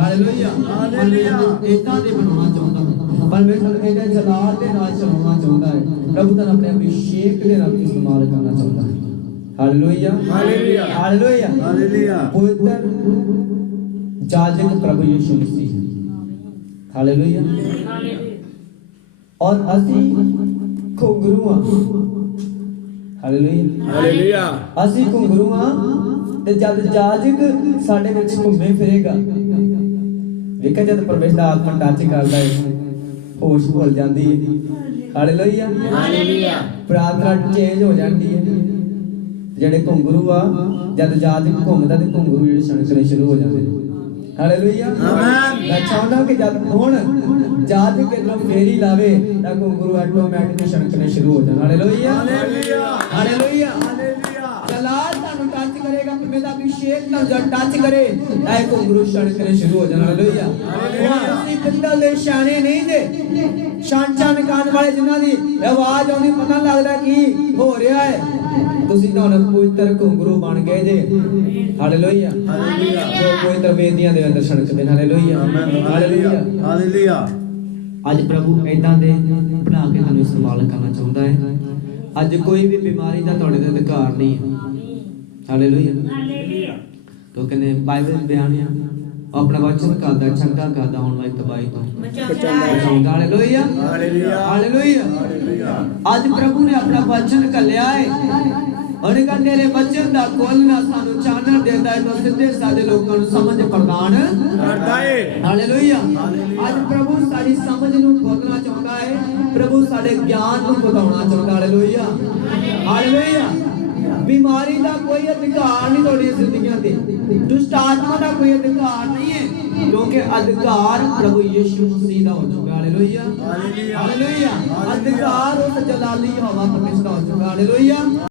ਹਾਲੇਲੂਇਆ ਹਾਲੇਲੂਇਆ ਇਦਾਂ ਦੇ ਬਣਾਉਣਾ ਚਾਹੁੰਦਾ ਪਰਮੇਸ਼ਰ, ਇਹਦੇ ਜਲਾਲ ਦੇ ਨਾਲ ਚਲਾਉਣਾ ਚਾਹੁੰਦਾ ਹੈ। ਪ੍ਰਭੂ ਤਾਂ ਆਪਣੇ ਅਭਿਸ਼ੇਕ ਦੇ ਨਾਲ ਇਸਤੇਮਾਲ ਕਰਨਾ ਚਾਹੁੰਦਾ ਹੈ। ਹਾਲੇਲੂਇਆ ਹਾਲੇਲੂਇਆ ਹਾਲੇਲੂਇਆ ਹਾਲੇਲੂਇਆ ਪਵਿੱਤਰ ਜਾਜਕ ਪ੍ਰਭੂ ਯਿਸੂ ਮਸੀਹ। ਹਾਲੇਲੂਇਆ ਔਰ ਅਸੀਂ ਘੁੰਗਰੂ ਹਾਂ। ਹਾਲੇਲੂਇਆ ਹਾਲੇਲੂਇਆ ਅਸੀਂ ਘੁੰਗਰੂ ਹਾਂ ਤੇ ਜਦ ਜਾਜਕ ਸਾਡੇ ਵਿੱਚ ਘੁੰਮੇ ਫਿਰੇਗਾ, ਵੇਖਿਆ ਜਦ ਪਰਮੇਸ਼ਰ ਦਾ ਆਤਮਾ ਟੱਚ ਕਰਦਾ ਹੈ ਹੋਸ਼ ਭੁੱਲ ਜਾਂਦੀ ਹੈ। ਹਾਲੇਲੂਇਆ ਹਾਲੇਲੂਇਆ ਪ੍ਰਾਰਥਨਾ ਚੇਂਜ ਹੋ ਜਾਂਦੀ ਹੈ। ਜਿਹੜੇ ਘੁੰਗਰੂ ਆ ਜਦ ਜਾਜਕ ਘੁੰਮਦਾ ਤੇ ਘੁੰਗਰੂ ਜਿਹੜੇ ਛਣਕਣੇ ਸ਼ੁਰੂ ਹੋ ਜਾਂਦੇ ਨੇ। ਹਾਲੇਲੂਇਆ ਆਮੇਨ ਮੈਂ ਚਾਹੁੰਦਾ ਕਿ ਜਦ ਹੁਣ ਜਾਜਕ ਇਧਰੋਂ ਫੇਰੀ ਲਾਵੇ ਤਾਂ ਘੁੰਗਰੂ ਆਟੋਮੈਟਿਕ ਛਣਕਣੇ ਸ਼ੁਰੂ ਹੋ ਜਾਣ। ਹਾਲੇਲੂਇਆ ਹਾਲੇਲੂਇਆ ਹਾਲੇਲੂਇਆ ਹਾਲੇਲੂਇਆ ਜਲਾਲ ਤੁਹਾਨੂੰ ਟੱਚ ਕਰੇਗਾ, ਪਰਮੇਸ਼ਰ ਦਾ ਅਭਿਸ਼ੇਕ ਨਾਲ ਜਦ ਟੱਚ ਕਰੇ ਤਾਂ ਇਹ ਘੁੰਗਰੂ ਛਣਕਣੇ ਸ਼ੁਰੂ ਹੋ ਜਾਣ। ਹਾਲੇਲੂਇਆ ਤੁਸੀਂ ਪਿੱਤਲ ਦੇ ਛਾਣੇ ਨਹੀਂ ਜੇ ਛਣ ਛਣ ਕਰਨ ਵਾਲੇ ਜਿਨ੍ਹਾਂ ਦੀ ਆਵਾਜ਼ ਆਉਂਦੀ ਪਤਾ ਲੱਗਦਾ ਕੀ ਹੋ ਰਿਹਾ ਹੈ, ਤੁਸੀਂ ਤਾਂ ਹੁਣ ਪਵਿੱਤਰ ਘੁੰਗਰੂ ਬਣ ਗਏ ਜੇ। ਹਾਲੇਲੂਇਆ ਜੋ ਪਵਿੱਤਰ ਵੇਦੀਆਂ ਦੇ ਅੰਦਰ ਛਣਕਦੇ ਨੇ। ਹਾਲੇਲੂਇਆ ਹਾਲੇਲੂਇਆ ਹਾਲੇਲੂਇਆ ਅੱਜ ਪ੍ਰਭੂ ਇਦਾਂ ਦੇ ਬਣਾ ਕੇ ਤੁਹਾਨੂੰ ਇਸਤੇਮਾਲ ਕਰਨਾ ਚਾਹੁੰਦਾ ਹੈ। ਅੱਜ ਕੋਈ ਵੀ ਬਿਮਾਰੀ ਦਾ ਤੁਹਾਡੇ ਤੇ ਅਧਿਕਾਰ ਨਹੀਂ ਹੈ। ਹਾਲੇਲੂਇਆ ਤੋ ਕਹਿੰਦੇ ਬਾਈਬਲ ਬਿਆਨ ਹੈ ਆਪਣਾ ਵਚਨ ਕਰਦਾ ਛੰਕਾ ਕਰਦਾ ਹੁਣ ਵਾਲੀ ਤਬਾਈ ਤੋਂ ਬਚਾਉਂਦਾ। ਹਾਲੇਲੂਇਆ ਹਾਲੇਲੂਇਆ ਹਾਲੇਲੂਇਆ ਅੱਜ ਪ੍ਰਭੂ ਨੇ ਆਪਣਾ ਵਚਨ ਘੱਲਿਆ ਹੈ। ਉਹਨੇ ਕਹਿੰਦੇ ਤੇਰੇ ਵਚਨ ਦਾ ਖੋਲਣਾ ਸਾਨੂੰ ਚਾਨਣ ਦਿੰਦਾ ਹੈ ਤਾਂ ਸਿੱਧੇ ਸਾਡੇ ਲੋਕਾਂ ਨੂੰ ਸਮਝ ਪ੍ਰਦਾਨ ਕਰਦਾ ਹੈ। ਹਾਲੇਲੂਇਆ ਅੱਜ ਪ੍ਰਭੂ ਸਾਡੀ ਸਮਝ ਨੂੰ ਖੋਲਣਾ ਚਾਹੁੰਦਾ ਹੈ। ਪ੍ਰਭੂ ਸਾਡੇ ਗਿਆਨ ਨੂੰ ਵਧਾਉਣਾ ਚਾਹੁੰਦਾ। ਹਾਲੇਲੂਇਆ ਹਾਲੇਲੂਇਆ ਬਿਮਾਰੀ ਦਾ ਕੋਈ ਅਧਿਕਾਰ ਨਹੀਂ ਤੁਹਾਡੀਆਂ ਜ਼ਿੰਦਗੀਆਂ ਤੇ, ਦੁਸ਼ਟ ਆਤਮਾ ਦਾ ਕੋਈ ਅਧਿਕਾਰ ਨਹੀਂ ਹੈ ਕਿਉਂਕਿ ਅਧਿਕਾਰ ਪ੍ਰਭੂ ਯਿਸੂ ਮਸੀਹ ਦਾ ਹੋ ਚੁੱਕਾ। ਹਾਲੇਲੂਇਆ ਹਾਲੇਲੂਇਆ ਅਧਿਕਾਰ ਉਸ ਜਲਾਲੀ ਹਵਾ ਪਰਮੇਸ਼ਰ ਦਾ ਹੋ ਚੁੱਕਾ। ਹਾਲੇਲੂਇਆ।